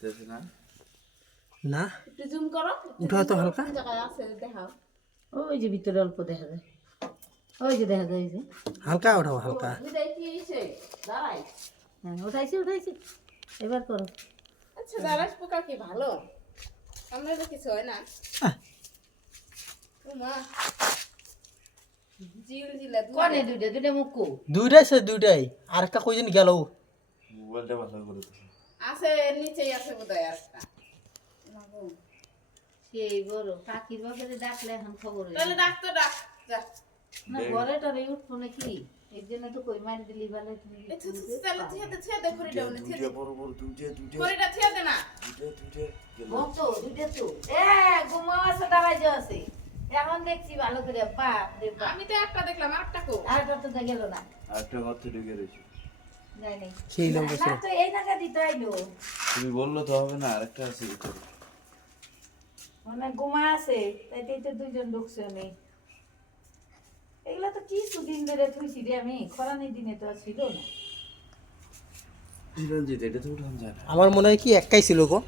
আসতেছে না না একটু জুম করো উঠাও তো হালকা কোন জায়গায় আছে দেখাও ওই যে ভিতরে অল্প দেখা যায়, ওই যে দেখা যায়, এই যে হালকা উঠাও হালকা বিদায় কি এসে দাঁড়াই হ্যাঁ উঠাইছি উঠাইছি, এবার করো। আচ্ছা দাঁড়াস পোকা কি ভালো আমরা তো কিছু হয় না আহ। মা জিল জিলা কনে দুইটা দুইটা মুখ কো দুইটাই সে দুইটাই আর একটা কই জানি গেল মোবাইলটা ভালো করে দাও। আছে নিচেই আছে বোধহয় একটা মাগো সেই বড় পাখির বাপরে ডাকলে এখন খবর হইবে। তাহলে ডাক তো ডাক যা না ঘরে টরে উঠবো নাকি, এর জন্য তো কই মারি দিলি ভালো তুমি তাহলে ছেদে খড়ি ডাউনে দুইটা বড় বড় দুইটা খড়িটা ছেদে না দুইটা গেল বলতো দুইটা তো ঘুমাও আছে দাঁড়াই যে আছে, এখন দেখছি ভালো করে বাপ রে বাপ, আমি তো একটা দেখলাম আরেকটা কো আর তো গেল না, আরেকটা গর্তে ঢুকে রয়েছে নাই নাই সেই লম্বা না তো এই নাকা দিতে আইলো, তুমি বললো তো হবে না আরেকটা আছে ভিতরে। মানে ঘুমা আছে তাই তো দুইজন ঢুকছে আমি, এগুলা তো কিছু দিন ধরে থুইছি রে আমি, খরানির দিনে তো আর ছিল না। রঞ্জিত এটা তো উঠান যায় না আমার মনে হয় কি একটাই ছিল গো